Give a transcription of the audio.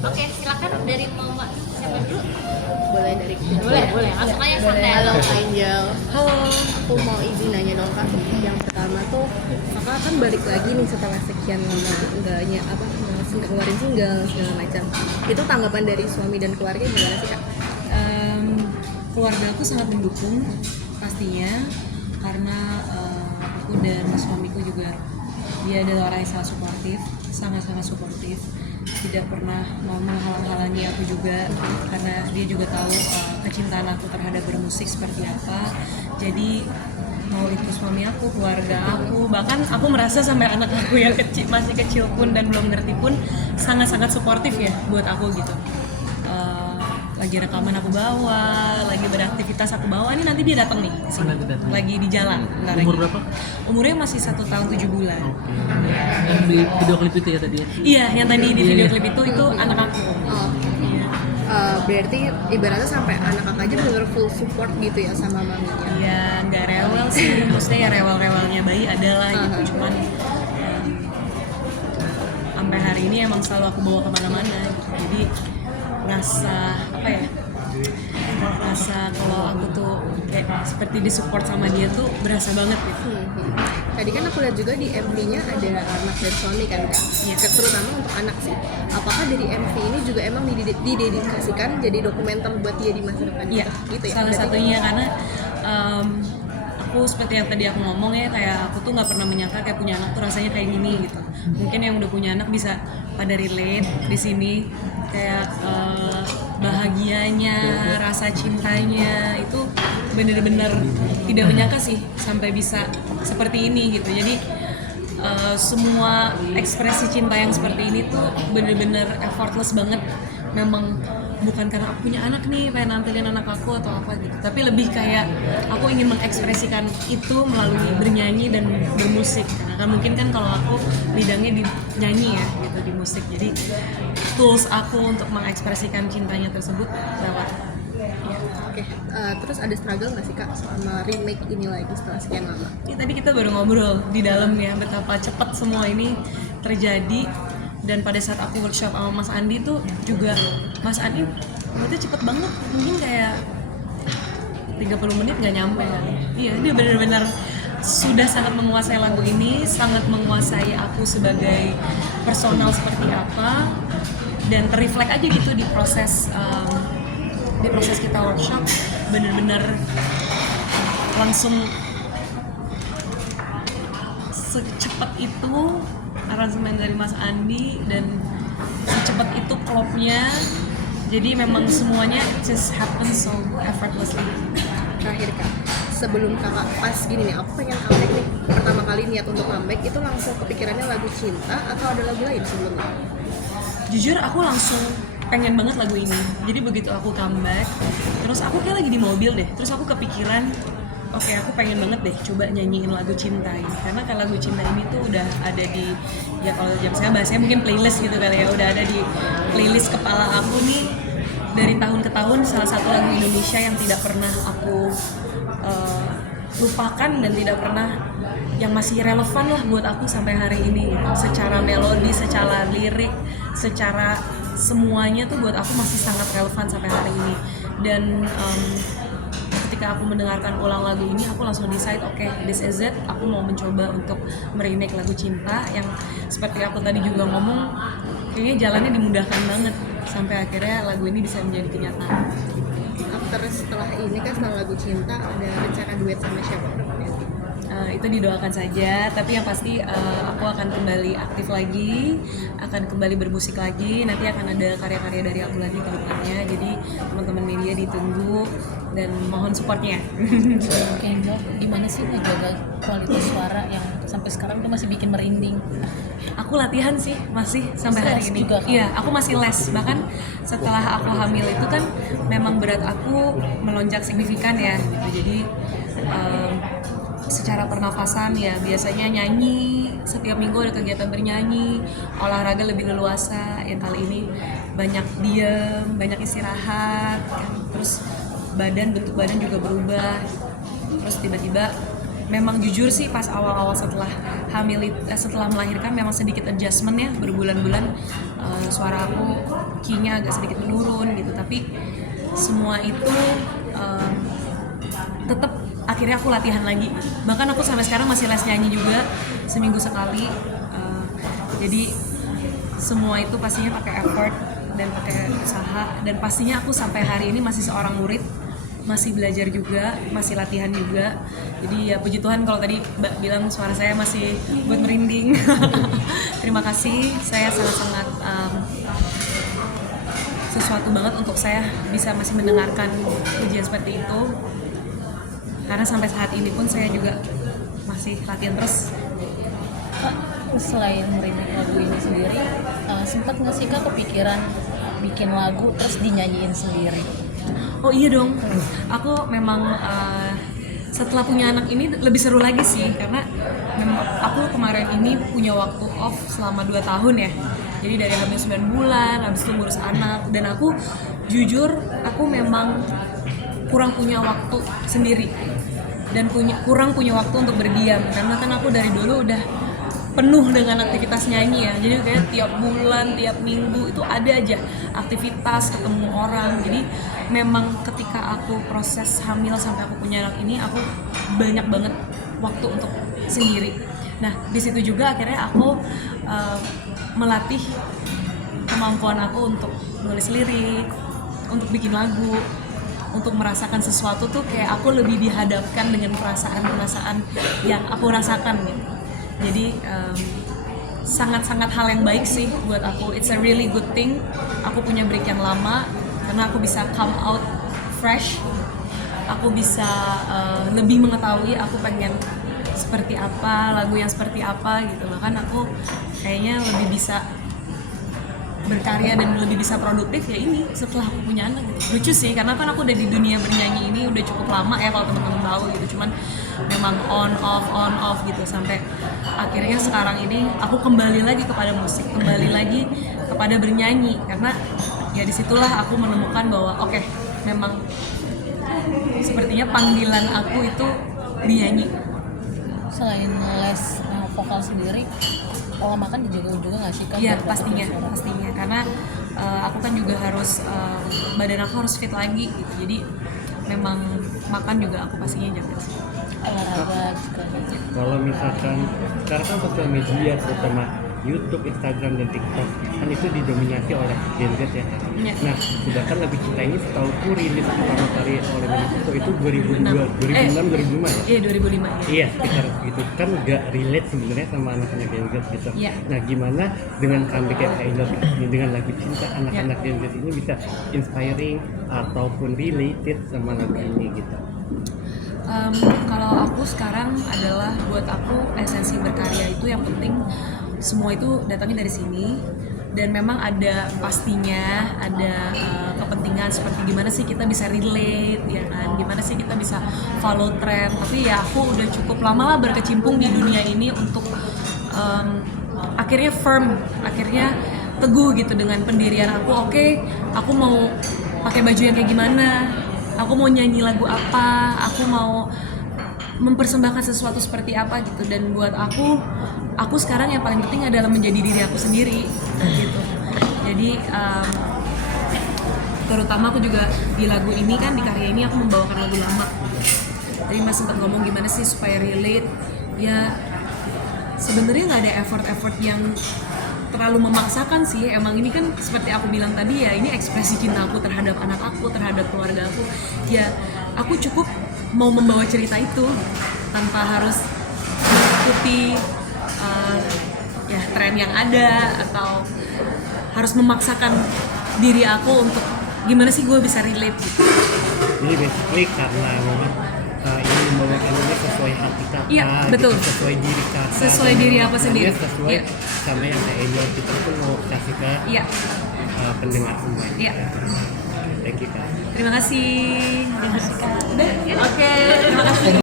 Oke, silakan dari Mama siapa dulu? Boleh dari Boleh. Langsung aja santai. Halo Angel. Halo, aku mau izin nanya dong kak. Yang pertama tuh kakak kan balik lagi nih setelah sekian lama enggaknya nggak ngeluarin single segala macam. Itu tanggapan dari suami dan keluarga gimana sih kak? Keluarga aku sangat mendukung pastinya, karena aku dan suamiku juga, dia adalah orang yang sangat suportif, tidak pernah mau menghalang-halangi aku juga, karena dia juga tahu kecintaan aku terhadap bermusik seperti apa. Jadi mau itu suami aku, keluarga aku, bahkan aku merasa sampai anak aku yang masih kecil pun dan belum ngerti pun sangat-sangat suportif ya buat aku gitu. Lagi rekaman aku bawa, lagi beraktivitas aku bawa, ini nanti dia datang nih kesini. Lagi di jalan. Umur berapa? Umurnya masih 1 tahun 7 bulan. Yang di video klip itu ya tadi ya? Iya, yang tadi di video klip itu anak aku. Iya. Berarti ibaratnya sampai anak kakak aja bener full support gitu ya sama maminya. Iya, nggak rewel sih, maksudnya ya rewel-rewelnya bayi adalah gitu, cuman sampai hari ini emang selalu aku bawa kemana-mana gitu. Jadi rasa kalau aku tuh kayak seperti disupport sama dia tuh berasa banget gitu. Tadi kan aku lihat juga di MV-nya ada anak dan suami kan kak. Iya. Terutama untuk anak sih. Apakah dari MV ini juga emang didedikasikan jadi dokumenter buat dia di masa depan? Iya, gitu ya. salah Berarti satunya karena aku seperti yang tadi aku ngomong ya, kayak aku tuh nggak pernah menyangka kayak punya anak tuh rasanya kayak gini gitu. Mungkin yang udah punya anak bisa pada relate di sini, kayak bahagianya, rasa cintanya itu bener-bener tidak menyangka sih sampai bisa seperti ini gitu. Jadi semua ekspresi cinta yang seperti ini tuh bener-bener effortless banget. Memang bukan karena aku punya anak nih pengen nampilin anak aku atau apa gitu, tapi lebih kayak aku ingin mengekspresikan itu melalui bernyanyi dan bermusik. Karena kan mungkin kan kalau aku bidangnya di nyanyi ya gitu, di musik, jadi tools aku untuk mengekspresikan cintanya tersebut lewat ya. Oke. Terus ada struggle nggak sih kak sama remake ini lagi setelah sekian lama? Ya, tadi kita baru ngobrol di dalam ya betapa cepat semua ini terjadi. Dan pada saat aku workshop sama Mas Andi tuh juga, Mas Andi berarti cepet banget, mungkin kayak 30 menit nggak nyampe kan. Iya, dia benar-benar sudah sangat menguasai lagu ini, sangat menguasai aku sebagai personal seperti apa, dan terreflect aja gitu di proses kita workshop. Benar-benar langsung secepat itu aransemen dari Mas Andi dan secepat itu klopnya. Jadi memang semuanya just happen so effortlessly. Terakhir kak, sebelum kakak pas gini nih, aku pengen comeback nih. Pertama kali niat untuk comeback itu langsung kepikirannya lagu cinta atau ada lagu lain sebelumnya? Jujur aku langsung pengen banget lagu ini. Jadi begitu aku comeback, terus aku kayak lagi di mobil deh, terus aku kepikiran, oke, aku pengen banget deh coba nyanyiin lagu cinta ini. Karena kan lagu cinta ini tuh udah ada di, ya kalau jam saya bahasanya mungkin playlist gitu kali ya, udah ada di playlist kepala aku nih dari tahun ke tahun. Salah satu lagu Indonesia yang tidak pernah aku lupakan dan tidak pernah, yang masih relevan lah buat aku sampai hari ini gitu. Secara melodi, secara lirik, secara semuanya tuh buat aku masih sangat relevan sampai hari ini. Dan ketika aku mendengarkan ulang lagu ini, aku langsung decide, oke, this is it. Aku mau mencoba untuk meremake lagu cinta yang seperti aku tadi juga ngomong, kayaknya jalannya dimudahkan banget sampai akhirnya lagu ini bisa menjadi kenyataan. Setelah ini kan, setelah lagu cinta, ada rencana duet sama siapa? Itu didoakan saja, tapi yang pasti aku akan kembali aktif lagi, akan kembali bermusik lagi. Nanti akan ada karya-karya dari aku lagi ke depannya, jadi teman-teman media ditunggu dan mohon supportnya. Angel, gimana sih ngejaga kualitas suara yang sampai sekarang tuh masih bikin merinding? Aku latihan sih masih sampai hari ini. Juga, kan? Iya, aku masih les. Bahkan setelah aku hamil itu kan memang berat aku melonjak signifikan ya gitu. Jadi secara pernafasan ya biasanya nyanyi, setiap minggu ada kegiatan bernyanyi, olahraga lebih leluasa. Ya kali ini banyak diam, banyak istirahat kan. Terus bentuk badan juga berubah. Terus tiba-tiba memang jujur sih pas awal-awal setelah setelah melahirkan memang sedikit adjustment ya, berbulan-bulan suara aku key-nya agak sedikit menurun gitu, tapi semua itu tetap akhirnya aku latihan lagi, bahkan aku sampai sekarang masih les nyanyi juga seminggu sekali. Jadi semua itu pastinya pakai effort dan pakai usaha, dan pastinya aku sampai hari ini masih seorang murid, masih belajar juga, masih latihan juga. Jadi ya puji Tuhan kalau tadi Mbak bilang suara saya masih buat merinding. Terima kasih, saya sangat-sangat sesuatu banget untuk saya bisa masih mendengarkan pujian seperti itu. Karena sampai saat ini pun saya juga masih latihan terus. Kak, selain meremake lagu ini sendiri, sempat nggak sih Kak kepikiran bikin lagu terus dinyanyiin sendiri? Oh iya dong, aku memang setelah punya anak ini lebih seru lagi sih, karena memang aku kemarin ini punya waktu off selama 2 tahun ya. Jadi dari hamil 9 bulan, habis itu ngurus anak, dan aku jujur aku memang kurang punya waktu sendiri dan kurang punya waktu untuk berdiam, karena kan aku dari dulu udah penuh dengan aktivitas nyanyi ya, jadi kayak tiap bulan, tiap minggu itu ada aja aktivitas, ketemu orang. Jadi memang ketika aku proses hamil sampai aku punya anak ini, aku banyak banget waktu untuk sendiri. Nah di situ juga akhirnya aku melatih kemampuan aku untuk nulis lirik, untuk bikin lagu, untuk merasakan sesuatu tuh kayak aku lebih dihadapkan dengan perasaan-perasaan yang aku rasakan gitu. Jadi sangat-sangat hal yang baik sih buat aku. It's a really good thing. Aku punya break yang lama karena aku bisa come out fresh. Aku bisa lebih mengetahui aku pengen seperti apa, lagu yang seperti apa gitu. Bahkan aku kayaknya lebih bisa berkarya dan lebih bisa produktif ya ini setelah aku punya anak gitu. Lucu sih karena kan aku udah di dunia bernyanyi ini udah cukup lama ya kalau teman-teman tahu gitu, cuman memang on off gitu sampai akhirnya sekarang ini aku kembali lagi kepada musik, kembali lagi kepada bernyanyi, karena ya disitulah aku menemukan bahwa oke, memang sepertinya panggilan aku itu bernyanyi. Selain les vokal sendiri, pola makan juga nggak sih Kak? Iya pastinya karena aku kan juga harus badan aku harus fit lagi gitu, jadi memang makan juga aku pastinya jaga sih. Olahraga juga. Kalau misalkan sekarang kan sosial media terutama YouTube, Instagram, dan TikTok kan itu didominasi oleh Gen Z ya. Ya. Nah, sedangkan Lagu Cinta ini setahuku rilis pertama kali oleh Meksiko itu 2006 2005 ya. Iya 2005 ya. Iya, sekitar gitu kan nggak relate sebenarnya sama anak-anak Gen Z gitu. Iya. Nah, gimana dengan comeback kayak Taylor ini dengan Lagu Cinta, anak-anak Iya. Gen Z ini bisa inspiring ataupun related sama lagu ini gitu. Kalau aku sekarang adalah buat aku esensi berkarya itu yang penting semua itu datangnya dari sini, dan memang ada pastinya ada kepentingan seperti gimana sih kita bisa relate ya kan, gimana sih kita bisa follow trend. Tapi ya aku udah cukup lama lah berkecimpung di dunia ini untuk akhirnya firm, akhirnya teguh gitu dengan pendirian aku. Oke, aku mau pakai baju yang kayak gimana, aku mau nyanyi lagu apa, aku mau mempersembahkan sesuatu seperti apa gitu. Dan buat aku sekarang yang paling penting adalah menjadi diri aku sendiri gitu. Jadi terutama aku juga di lagu ini kan, di karya ini aku membawakan lagu lama. Tadi Mas sempat ngomong gimana sih supaya relate. Ya sebenarnya nggak ada effort yang terlalu memaksakan sih. Emang ini kan seperti aku bilang tadi ya, ini ekspresi cinta aku terhadap anak aku, terhadap keluarga aku. Ya aku cukup mau membawa cerita itu tanpa harus mengikuti ya tren yang ada, atau harus memaksakan diri aku untuk gimana sih gue bisa relate gitu. Jadi basically karena memang ini membawakan ini sesuai hati kakak, Iya, betul. gitu, sesuai diri kakak, Sesuai diri apa sendiri. sesuai Iya. sama yang kayak Angel kita pun mau kasih ke Iya, pendengar semuanya. iya. Thank you Kak. Terima kasih. Terima kasih Kak. Oke, terima kasih.